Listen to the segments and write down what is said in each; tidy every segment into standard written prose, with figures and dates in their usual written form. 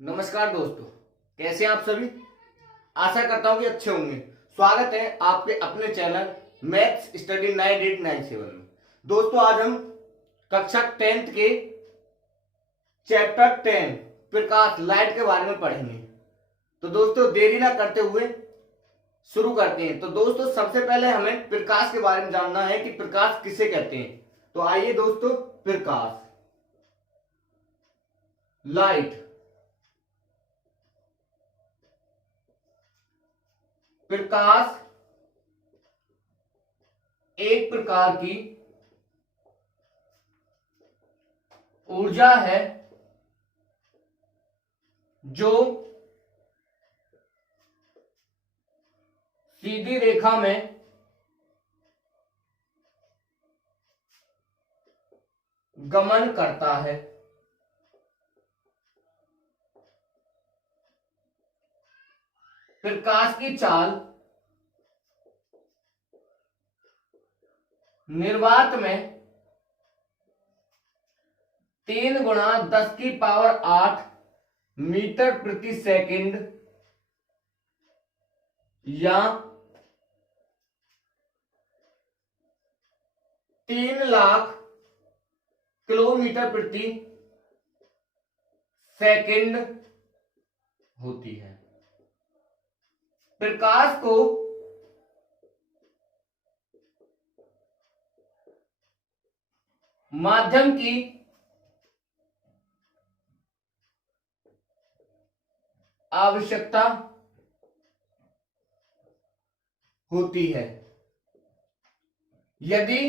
नमस्कार दोस्तों, कैसे हैं आप सभी। आशा करता हूं कि अच्छे होंगे। स्वागत है आपके अपने चैनल मैथ्स स्टडी 9897 में। दोस्तों, आज हम कक्षा 10th के चैप्टर 10 प्रकाश लाइट के बारे में पढ़ेंगे। तो दोस्तों, देरी ना करते हुए शुरू करते हैं। तो दोस्तों, सबसे पहले हमें प्रकाश के बारे में जानना है कि प्रकाश किसे कहते हैं। तो आइए दोस्तों, प्रकाश, लाइट, प्रकाश एक प्रकार की ऊर्जा है जो सीधी रेखा में गमन करता है। प्रकाश की चाल निर्वात में 3 × 10⁸ मीटर प्रति सेकंड या 3 लाख किलोमीटर प्रति सेकंड होती है। प्रकाश को माध्यम की आवश्यकता होती है। यदि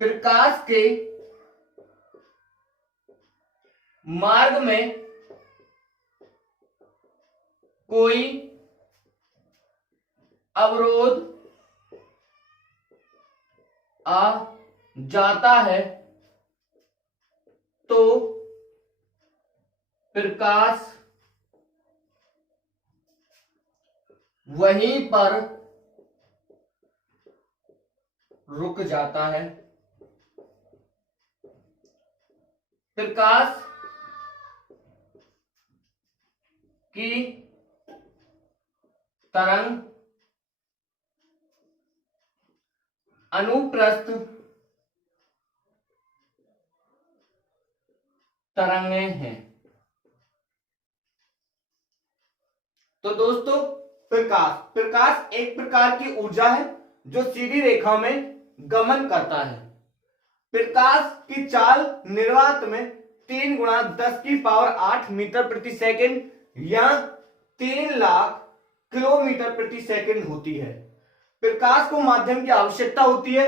प्रकाश के मार्ग में कोई अवरोध आ जाता है तो प्रकाश वहीं पर रुक जाता है। प्रकाश की तरंग अनुप्रस्थ तरंगें हैं। तो दोस्तों, प्रकाश एक प्रकार की ऊर्जा है जो सीधी रेखा में गमन करता है। प्रकाश की चाल निर्वात में 3 × 10⁸ मीटर प्रति सेकंड या 3 लाख किलोमीटर प्रति सेकंड होती है। प्रकाश को माध्यम की आवश्यकता होती है।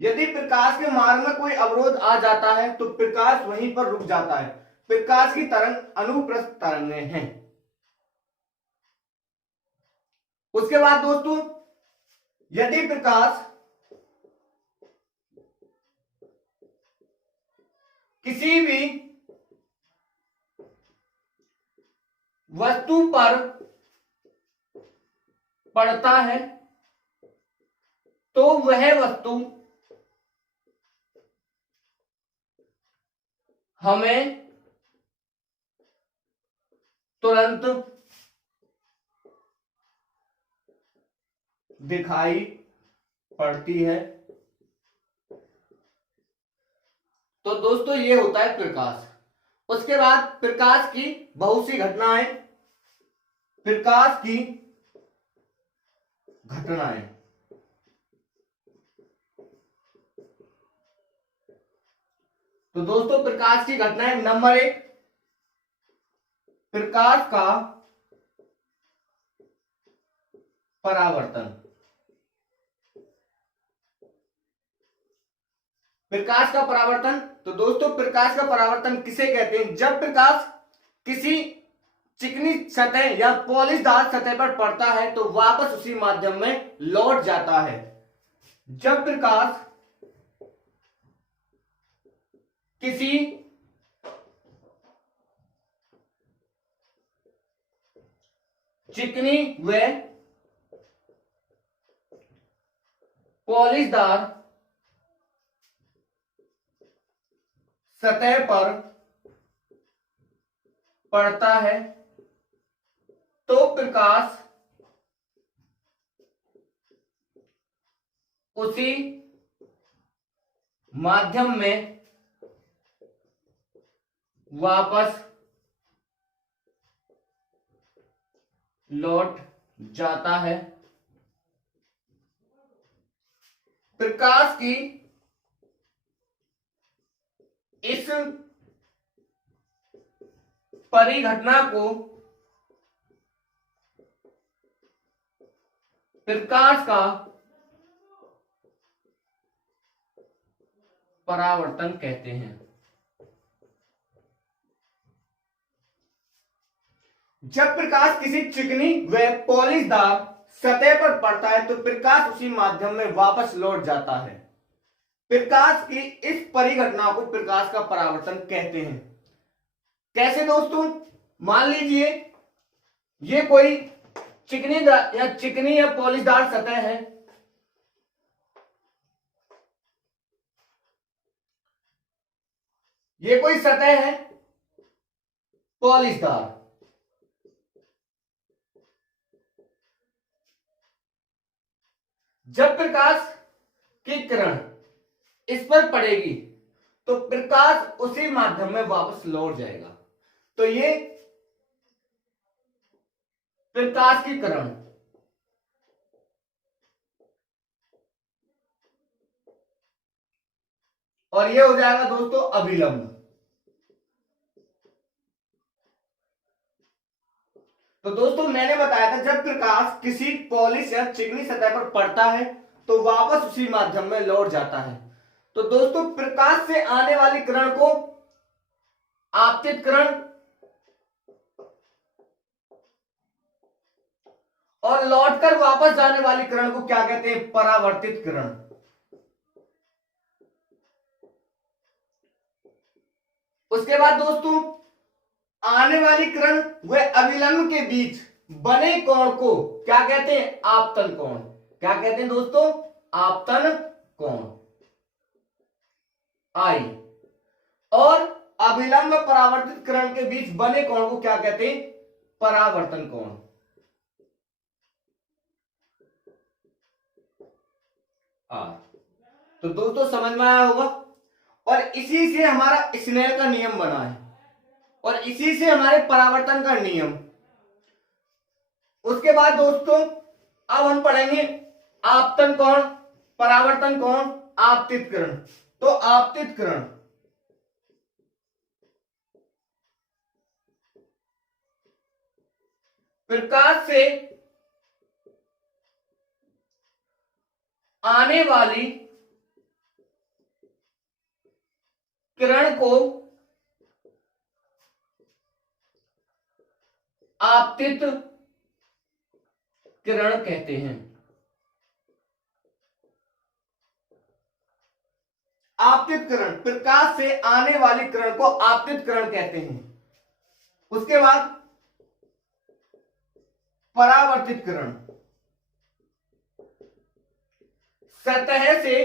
यदि प्रकाश के मार्ग में कोई अवरोध आ जाता है तो प्रकाश वहीं पर रुक जाता है। प्रकाश की तरंग अनुप्रस्थ तरंगें हैं। उसके बाद दोस्तों, यदि प्रकाश किसी भी वस्तु पर पड़ता है तो वह वस्तु हमें तुरंत दिखाई पड़ती है। तो दोस्तों, ये होता है प्रकाश। उसके बाद प्रकाश की बहुत सी घटनाएं। प्रकाश की घटनाएं तो दोस्तों, प्रकाश की घटनाएं, नंबर 1, प्रकाश का परावर्तन। प्रकाश का परावर्तन, तो दोस्तों, प्रकाश का परावर्तन किसे कहते हैं? जब प्रकाश किसी चिकनी सतह या पॉलिशदार सतह पर पड़ता है तो वापस उसी माध्यम में लौट जाता है। जब प्रकाश किसी चिकनी व पॉलिशदार सतह पर पड़ता है तो प्रकाश उसी माध्यम में वापस लौट जाता है। प्रकाश की इस परिघटना को प्रकाश का परावर्तन कहते हैं। जब प्रकाश किसी चिकनी व पॉलिशदार सतह पर पड़ता है तो प्रकाश उसी माध्यम में वापस लौट जाता है। प्रकाश की इस परिघटना को प्रकाश का परावर्तन कहते हैं। कैसे दोस्तों? मान लीजिए ये कोई चिकनी या पॉलिशदार सतह है। ये कोई सतह है पॉलिशदार। जब प्रकाश की किरण इस पर पड़ेगी तो प्रकाश उसी माध्यम में वापस लौट जाएगा। तो ये प्रकाश की किरण और ये हो जाएगा दोस्तों अभिलंब। तो दोस्तों मैंने बताया था जब प्रकाश किसी पॉलिश या चिकनी सतह पर पड़ता है तो वापस उसी माध्यम में लौट जाता है। तो दोस्तों प्रकाश से आने वाली किरण को आपतित किरण और लौटकर वापस जाने वाली किरण को क्या कहते हैं? परावर्तित किरण। उसके बाद दोस्तों आने वाली किरण व अभिलंब के बीच बने कोण को क्या कहते हैं? आपतन कोण। क्या कहते हैं दोस्तों? आपतन कोण आई। और अभिलंब परावर्तित किरण के बीच बने कोण को क्या कहते हैं? परावर्तन कोण। तो दोस्तों समझ में आया होगा। और इसी से हमारा स्नेल का नियम बना है और इसी से हमारे परावर्तन का नियम। उसके बाद दोस्तों अब हम पढ़ेंगे आपतन कोण, परावर्तन कोण, आपतित किरण। तो आपतित किरण प्रकाश से आने वाली किरण को आपतित किरण कहते हैं। आपतित किरण, प्रकाश से आने वाली किरण को आपतित किरण कहते हैं। उसके बाद परावर्तित किरण, सतह से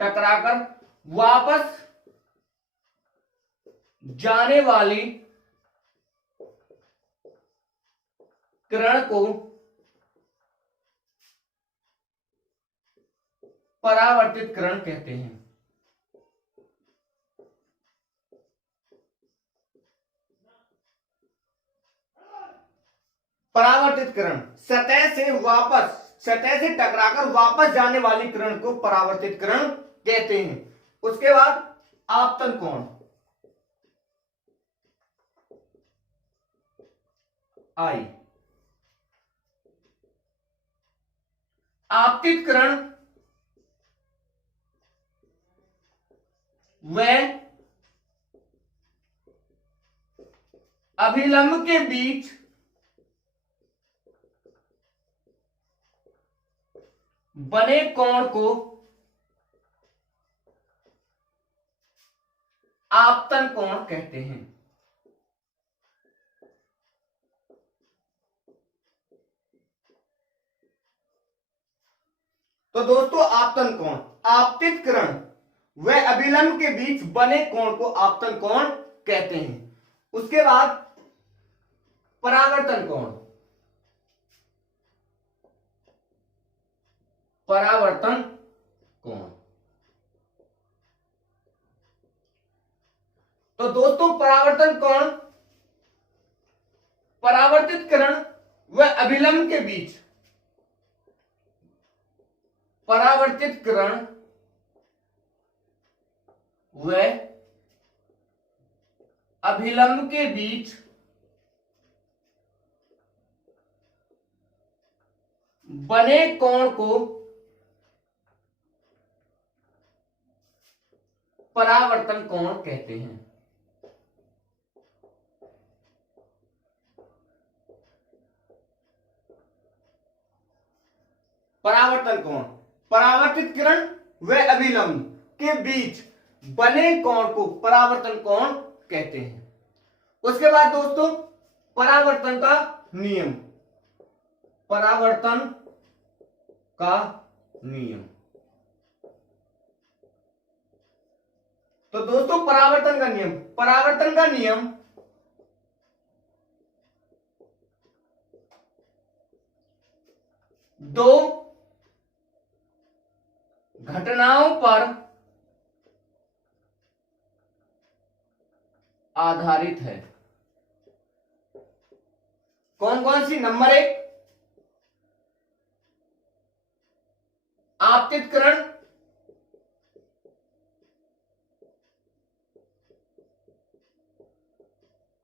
टकराकर वापस जाने वाली किरण को परावर्तित किरण कहते हैं। परावर्तित किरण सतह से टकराकर वापस जाने वाली किरण को परावर्तित किरण कहते हैं। उसके बाद आपतन कोण आई। आपतित किरण व अभिलंब के बीच बने कोण को आपतन कोण कहते हैं। तो तो दोस्तों आपतन कोण, आपतित किरण व अभिलंब के बीच बने कोण को आपतन कोण कहते हैं। उसके बाद परावर्तन कोण, परावर्तन कोण। तो दोस्तों परावर्तन कोण परावर्तित किरण व अभिलंब के बीच, परावर्तित किरण व अभिलंब के बीच बने कोण को परावर्तन कोण कहते हैं। परावर्तन कोण परावर्तित किरण व अभिलंब के बीच बने कोण को परावर्तन कोण कहते हैं। उसके बाद दोस्तों परावर्तन का नियम, परावर्तन का नियम। तो दोस्तों परावर्तन का नियम, परावर्तन का नियम दो घटनाओं पर आधारित है। कौन कौन सी? नंबर 1 आपतित किरण,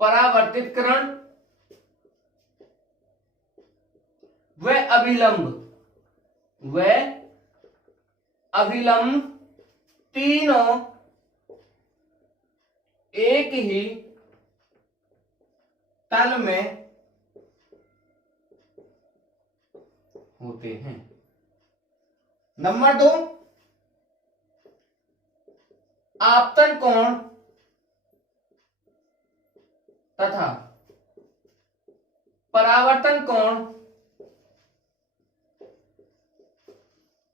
परावर्तित किरण व अभिलंब, व अभिलंब तीनों एक ही तल में होते हैं। नंबर 2 आपतन कोण तथा परावर्तन कोण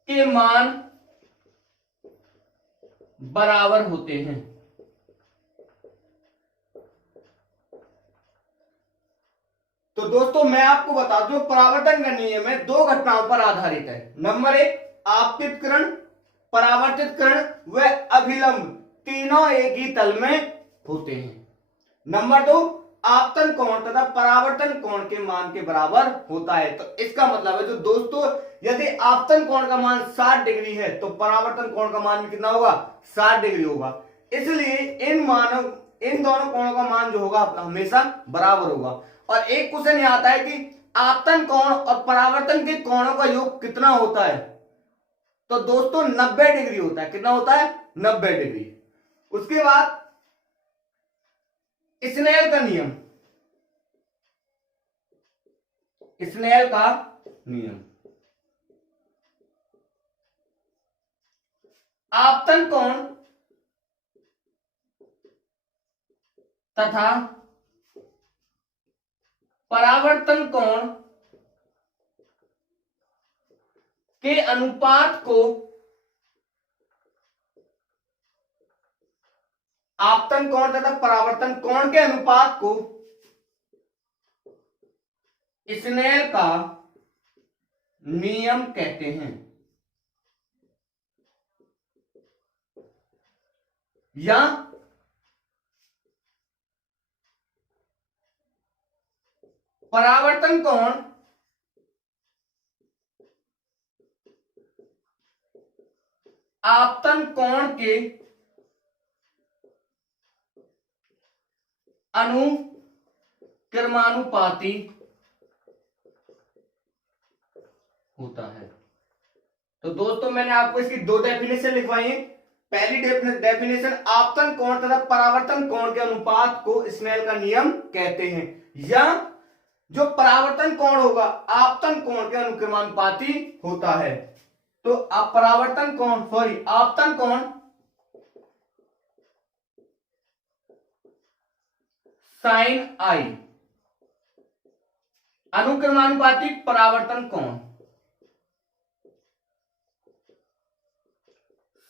के मान बराबर होते हैं। तो दोस्तों मैं आपको बता दूं परावर्तन का नियम है, दो घटनाओं पर आधारित है। नंबर 1 आपतित किरण, परावर्तित किरण व अभिलंब तीनों एक ही तल में होते हैं। नंबर 2 आपतन कोण तथा परावर्तन कोण के मान के बराबर होता है। तो इसका मतलब है तो दोस्तों यदि आपतन कोण का मान 60 डिग्री है तो परावर्तन कोण का मान भी कितना होगा? 60 डिग्री होगा। इसलिए इन दोनों कोणों का मान जो होगा हमेशा बराबर होगा। और एक क्वेश्चन यह आता है कि आपतन कोण और परावर्तन के कोणों का योग कितना होता है? तो दोस्तों 90 डिग्री होता है। कितना होता है? 90 डिग्री। उसके बाद स्नेल का नियम, स्नेल का नियम आपतन कोण तथा परावर्तन कोण के अनुपात को आपतन कोण तथा परावर्तन कोण के अनुपात को स्नेल का नियम कहते हैं। या परावर्तन कोण आपतन कोण के अनुक्रमानुपाती होता है। तो दोस्तों मैंने आपको इसकी दो डेफिनेशन लिखवाई है। पहली डेफिनेशन आपतन कोण तथा परावर्तन कोण के अनुपात को स्नेल का नियम कहते हैं, या जो परावर्तन कोण होगा आपतन कोण के अनुक्रमानुपाती होता है। तो आपतन कोण साइन आई, अनुक्रमानुपाती परावर्तन कोण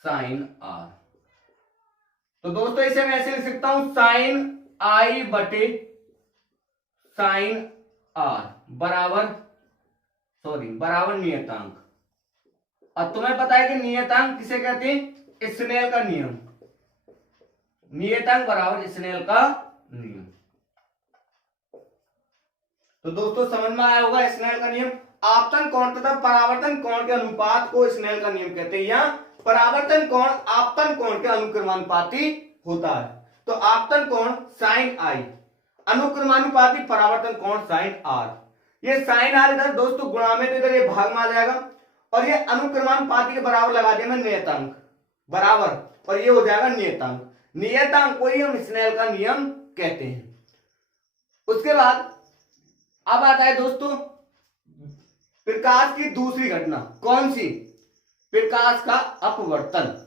साइन आर। तो दोस्तों इसे मैं ऐसे लिख सकता हूं साइन आई बटे साइन आर बराबर नियतांक। अब तुम्हें पता है कि नियतांक किसे कहते हैं? स्नेल का नियम। नियतांक बराबर स्नेल का नियम। तो दोस्तों समझ में आया होगा स्नेल का नियम। आपतन कोण तथा परावर्तन कोण के अनुपात को स्नेल का नियम कहते हैं, या परावर्तन कोण आपतन कोण के अनुक्रमानुपाती होता है। तो आपतन कोण साइन आई, अनुक्रमानुपाती परावर्तन कोण साइन आर। ये साइन आर इधर दोस्तों गुणा में, तो इधर ये भाग में आ जाएगा, और ये अनुक्रमानुपाती के बराबर लगा दिया मैं नियतांक बराबर, और ये हो जाएगा नियतांक। नियतांक को ही हम स्नेल का नियम कहते हैं। उसके बाद अब आता है दोस्तों प्रकाश की दूसरी घटना। कौन सी? प्रकाश का अपवर्तन।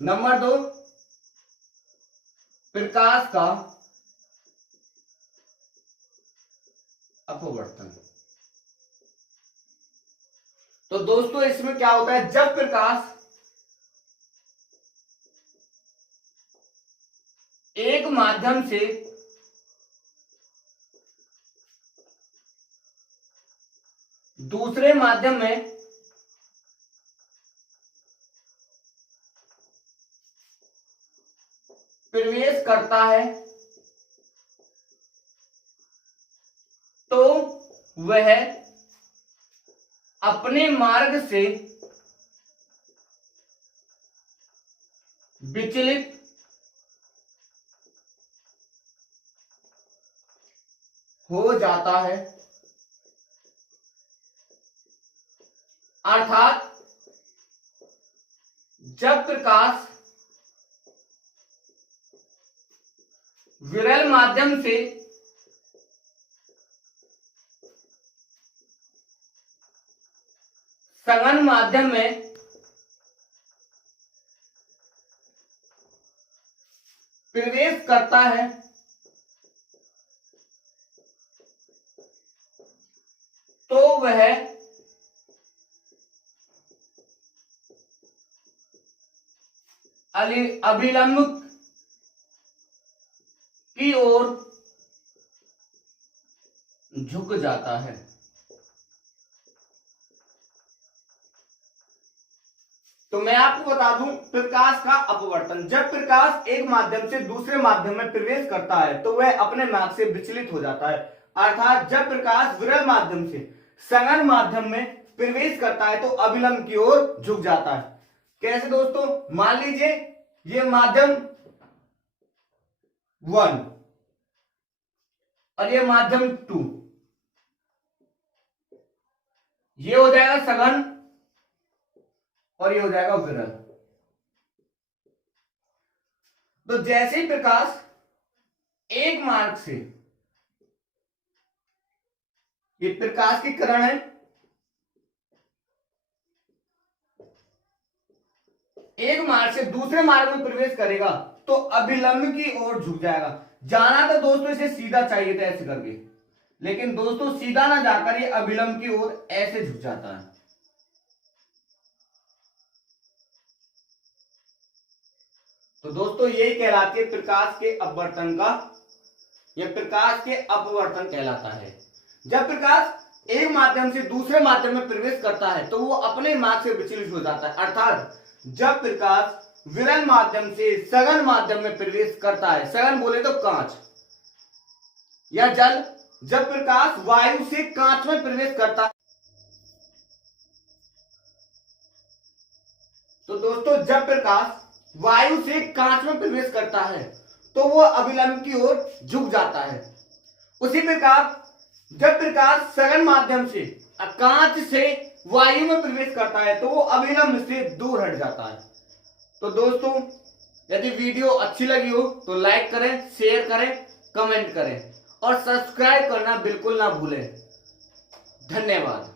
नंबर 2, प्रकाश का अपवर्तन। तो दोस्तों इसमें क्या होता है? जब प्रकाश एक माध्यम से दूसरे माध्यम में प्रवेश करता है तो वह अपने मार्ग से विचलित हो जाता है। अर्थात जब प्रकाश विरल माध्यम से सघन माध्यम में प्रवेश करता है तो वह अभिलंब की ओर झुक जाता है। तो मैं आपको बता दूं प्रकाश का अपवर्तन। जब प्रकाश एक माध्यम से दूसरे माध्यम में प्रवेश करता है तो वह अपने मार्ग से विचलित हो जाता है। अर्थात जब प्रकाश विरल माध्यम से सघन माध्यम में प्रवेश करता है तो अभिलंब की ओर झुक जाता है। कैसे दोस्तों? मान लीजिए ये माध्यम 1 और ये माध्यम 2, ये हो जाएगा सघन और ये हो जाएगा विरल। तो जैसे ही प्रकाश एक मार्ग से, ये प्रकाश की किरण है, एक मार्ग से दूसरे मार्ग में प्रवेश करेगा तो अभिलंब की ओर झुक जाएगा। जाना तो दोस्तों इसे सीधा चाहिए था ऐसे करके, लेकिन दोस्तों सीधा ना जाकर ये अभिलंब की ओर ऐसे झुक जाता है। तो दोस्तों यही कहलाती है प्रकाश के अपवर्तन का, यह प्रकाश के अपवर्तन कहलाता है। जब प्रकाश एक माध्यम से दूसरे माध्यम में प्रवेश करता है तो वो अपने मार्ग से विचलित हो जाता है। अर्थात जब प्रकाश विरल माध्यम से सघन माध्यम में प्रवेश करता है, सघन बोले तो कांच या जल, जब प्रकाश वायु से कांच में प्रवेश करता है, तो दोस्तों जब प्रकाश वायु से कांच में प्रवेश करता है तो वो अभिलंब की ओर झुक जाता है। उसी प्रकार जब प्रकाश सघन माध्यम से कांच से वायु में प्रवेश करता है तो वो अभिलंब से दूर हट जाता है। तो दोस्तों यदि वीडियो अच्छी लगी हो तो लाइक करें, शेयर करें, कमेंट करें और सब्सक्राइब करना बिल्कुल ना भूलें। धन्यवाद।